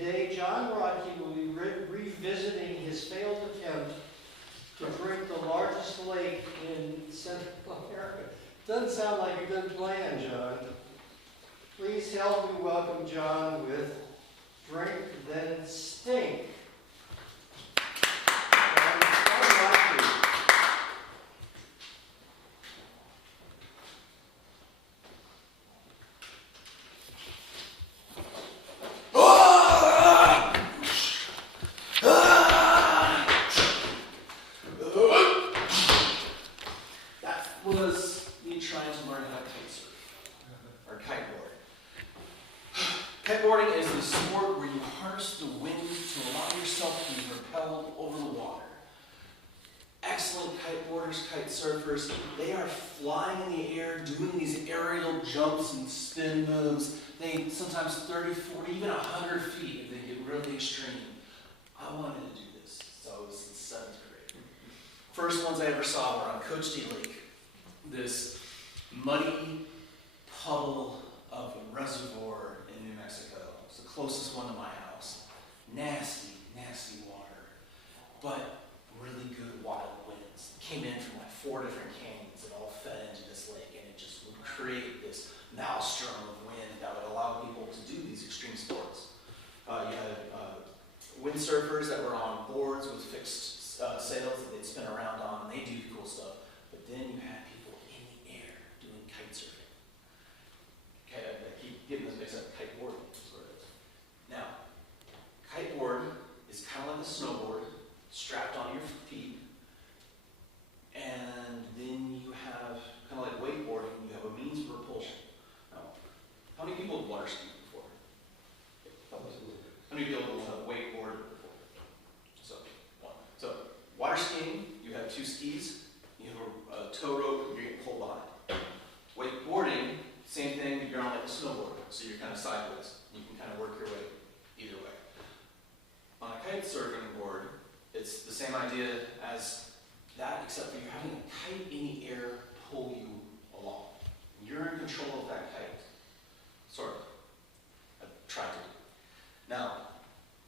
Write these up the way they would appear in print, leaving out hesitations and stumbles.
Today, John Rodkey will be revisiting his failed attempt to drink the largest lake in Central America. Doesn't sound like a good plan, John. Please help me welcome John with Drink Then Stink. Kiteboarding is the sport where you harness the wind to allow yourself to be propelled over the water. Excellent kiteboarders, kite surfers, they are flying in the air, doing these aerial jumps and spin moves. They sometimes 30, 40, even 100 feet if they get really extreme. I wanted to do this, so I was in 7th grade. First ones I ever saw were on Cochiti Lake, this muddy puddle of a reservoir in New Mexico. It's the closest one to my house. Nasty, nasty water, but really good wild winds. It came in from like 4 different canyons that all fed into this lake, and it just would create this maelstrom of wind that would allow people to do these extreme sports. You had windsurfers that were on boards with fixed sails that they'd spin around on, and they do cool stuff. But then you had people in the air doing kite surfing. Okay, I keep getting this mixed up. Kiteboarding is what it is. Now, kiteboard is kind of like a snowboard, strapped on your feet, and then you have, kind of like wakeboarding, you have a means of propulsion. Now, how many people have water skied before? How many people have wakeboarded before? So, one. So, water skiing, you have 2 skis, you have a tow rope, and you're getting pulled behind. Wakeboarding, same thing, you're on like a snowboard, so you're kind of sideways. You can kind of work your way either way. On a kite surfing board, it's the same idea as that, except for you're having a kite in the air pull you along. You're in control of that kite. Sort of. I tried to do. Now,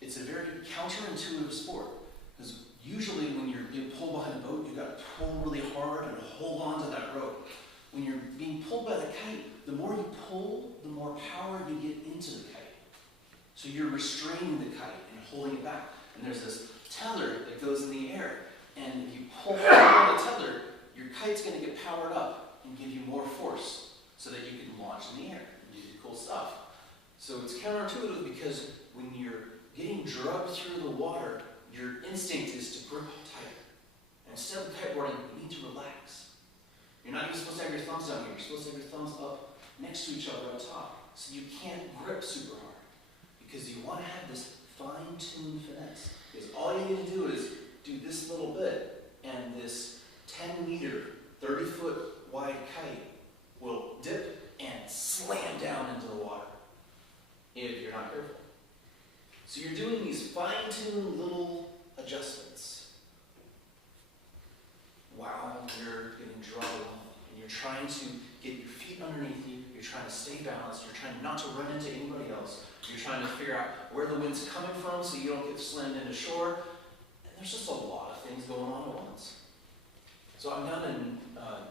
it's a very counterintuitive sport, because usually when you're being pulled behind a boat, you've got to pull really hard and hold on to that rope. When you're being pulled by the kite, the more you pull, the more power you get into the kite. So you're restraining the kite and holding it back. And there's this tether that goes in the air. And if you pull on the tether, your kite's going to get powered up and give you more force so that you can launch in the air and do cool stuff. So it's counterintuitive because when you're getting drugged through the water, your instinct is to grip tighter. And instead of kiteboarding, you need to relax. You're not even supposed to have your thumbs down here. You're supposed to have your thumbs up next to each other up top. So you can't grip super hard. Because you want to have this fine-tuned finesse. Because all you need to do is do this little bit, and this 10-meter, 30-foot wide kite will dip and slam down into the water if you're not careful. So you're doing these fine-tuned little adjustments while you're getting drawn along. And you're trying to get your feet underneath you, you're trying to stay balanced, you're trying not to run into anybody else, you're trying to figure out where the wind's coming from so you don't get slammed into shore. And there's just a lot of things going on at once. So I'm down in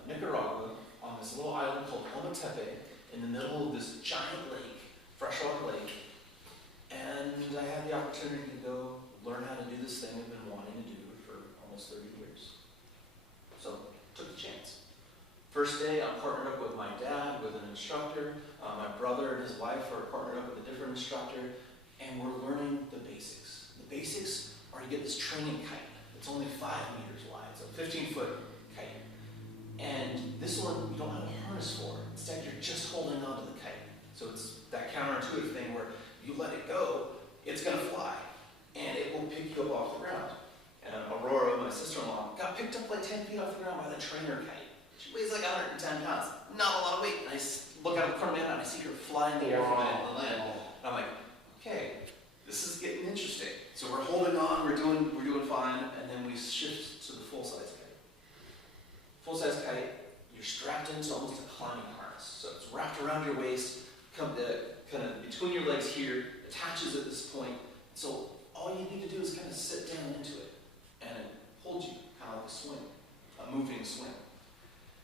Nicaragua on this little island called Ometepe in the middle of this giant lake, freshwater lake. And I had the opportunity to go learn how to do this thing I've been wanting to do for almost 30 years. So, took the chance. First day, I'm partnered up with my dad, with an instructor. My brother and his wife are partnered up with a different instructor. And we're learning the basics. The basics are to get this training kite. It's only 5 meters wide, so 15-foot kite. And this one, you don't have a harness for. Instead, you're just holding onto the kite. So it's that counterintuitive thing where you let it go, it's going to fly, and it will pick you up off the ground. And Aurora, my sister-in-law, got picked up like 10 feet off the ground by the trainer kite. She weighs like 110 pounds, not a lot of weight. And I look out the front of my head and I see her fly in the air from the land. And I'm like, okay, this is getting interesting. So we're holding on, we're doing fine, and then we shift to the full-size kite. Full-size kite, you're strapped into almost a climbing harness. So it's wrapped around your waist, kind of between your legs here, attaches at this point. So all you need to do is kind of sit down into it, and it holds you, kind of like a swing, a moving swing.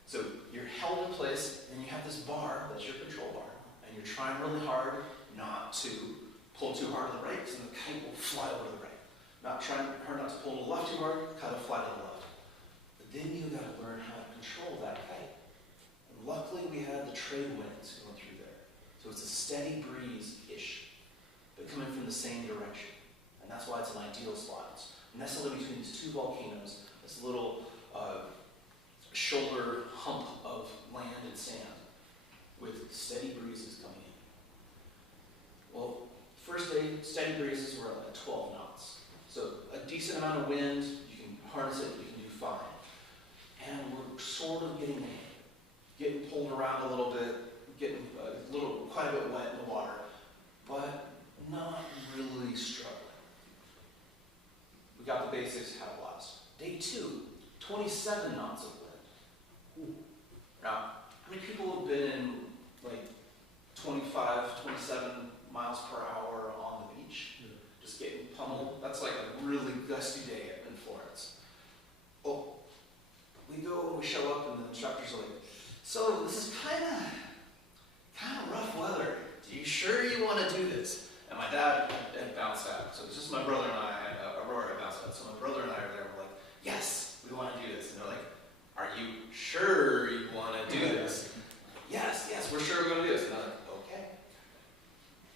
So you're held in place, and you have this bar, that's your control bar, and you're trying really hard not to pull too hard to the right, because then the kite will fly over to the right. Not trying hard not to pull to the left too hard, kite will fly to the left. But then you got to learn how to control that kite. And luckily we had the trade winds going through there. So it's a steady breeze-ish, but coming from the same direction. And that's why it's an ideal spot. It's nestled in between these two volcanoes, this little shoulder hump of land and sand with steady breezes coming in. Well, first day, steady breezes were at 12 knots. So a decent amount of wind, you can harness it, you can do fine. And we're sort of getting pulled around a little bit, getting quite a bit wet in the water, but not really struggling. We got the basics, had a blast. Day 2, 27 knots of wind. Ooh. Now, how many people have been in like 25, 27 miles per hour on the beach? Yeah. Just getting pummeled? That's like a really gusty day in Florence. Oh, we go and we show up and the instructors are like, so this is kind of rough weather. Are you sure you want to do this? And my dad had bounced out. So it's just my brother and I, Aurora had bounced out. So my brother and I are there. We're like, yes, we want to do this. And they're like, are you sure you want to do this? Yes, we're sure we're going to do this. And I'm like, okay.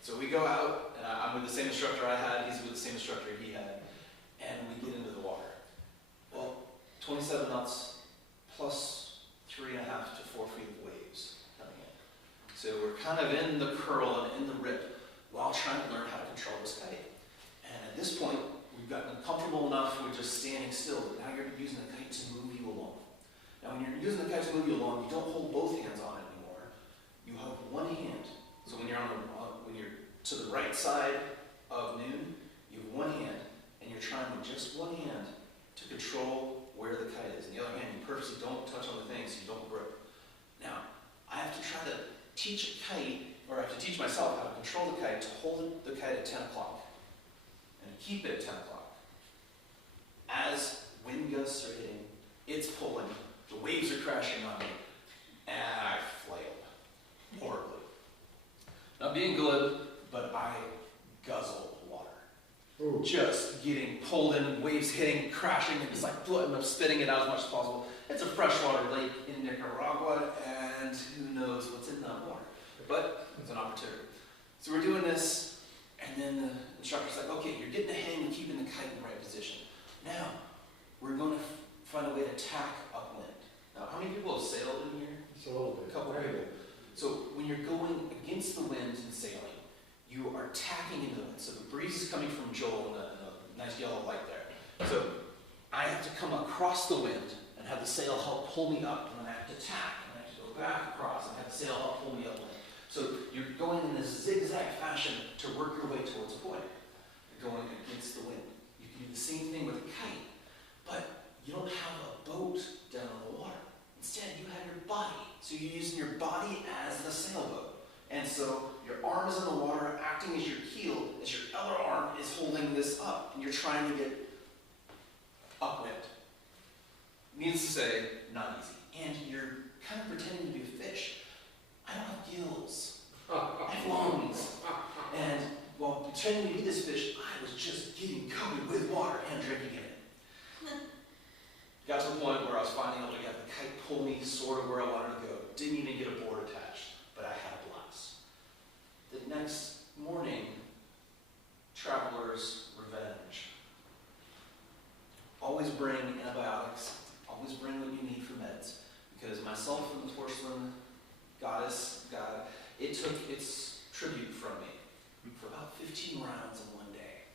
So we go out, and I'm with the same instructor I had. He's with the same instructor he had. And we get into the water. Well, 27 knots plus 3.5 to 4 feet of waves coming in. So we're kind of in the curl and in the rip while trying to learn how to control this kite. And at this point, we've gotten comfortable enough with just standing still, but now you're using the kite to move you along. Now when you're using the kite to move you along, you don't hold both hands on it anymore. You have one hand. So when you're when you're to the right side of noon, you have one hand, and you're trying with just one hand to control where the kite is. And the other hand, you purposely don't touch on the thing so you don't grip. Now, I have to try to teach a kite, or I have to teach myself how to control the kite, to hold the kite at 10 o'clock and keep it at 10 o'clock. As wind gusts are hitting, it's pulling, the waves are crashing on me, and I flailed horribly. Not being glib, but I guzzled water. Ooh. Just getting pulled in, waves hitting, crashing, and it's like I'm spitting it out as much as possible. It's a freshwater lake in Nicaragua, and who knows what's in that water. But it's an opportunity. So we're doing this, and then the instructor's like, okay, you're getting the hang of keeping the kite in the right position. Now, we're going to find a way to tack upwind. Now, how many people have sailed in here? A couple of people. So when you're going against the wind and sailing, you are tacking into the wind. So the breeze is coming from Joel and a nice yellow light there. So I have to come across the wind and have the sail help pull me up, and then I have to tack, and I have to go back across and have the sail help pull me upwind. So you're going in this zigzag fashion to work your way towards a point. You're going against the wind. You can do the same thing with a kite, but you don't have a boat down on the water. Instead, you have your body. So you're using your body as the sailboat. And so your arm is in the water, acting as your keel, as your other arm is holding this up, and you're trying to get upwind. Needless to say, not easy. And you're kind of pretending to be a fish. I don't have gills. I have lungs. And while pretending to be this fish, I was just getting coated with water and drinking it. Got to the point where I was finally able to get the kite pull me sort of where I wanted to go. Didn't even get a board attached, but I had a blast. The next morning, traveler's revenge. Always bring antibiotics. Always bring what you need for meds. Because myself and the porcelain goddess, God, it took its tribute from me for about 15 rounds in one day.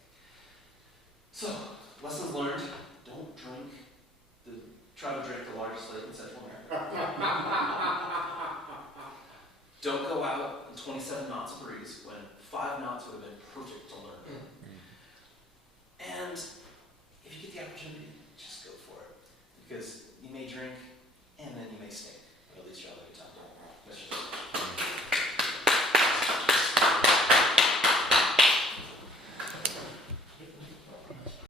So, lessons learned, don't drink. Try to drink the largest lake in Central America. Don't go out in 27 knots of breeze when 5 knots would have been perfect to learn. And if you get the opportunity, just go for it. Because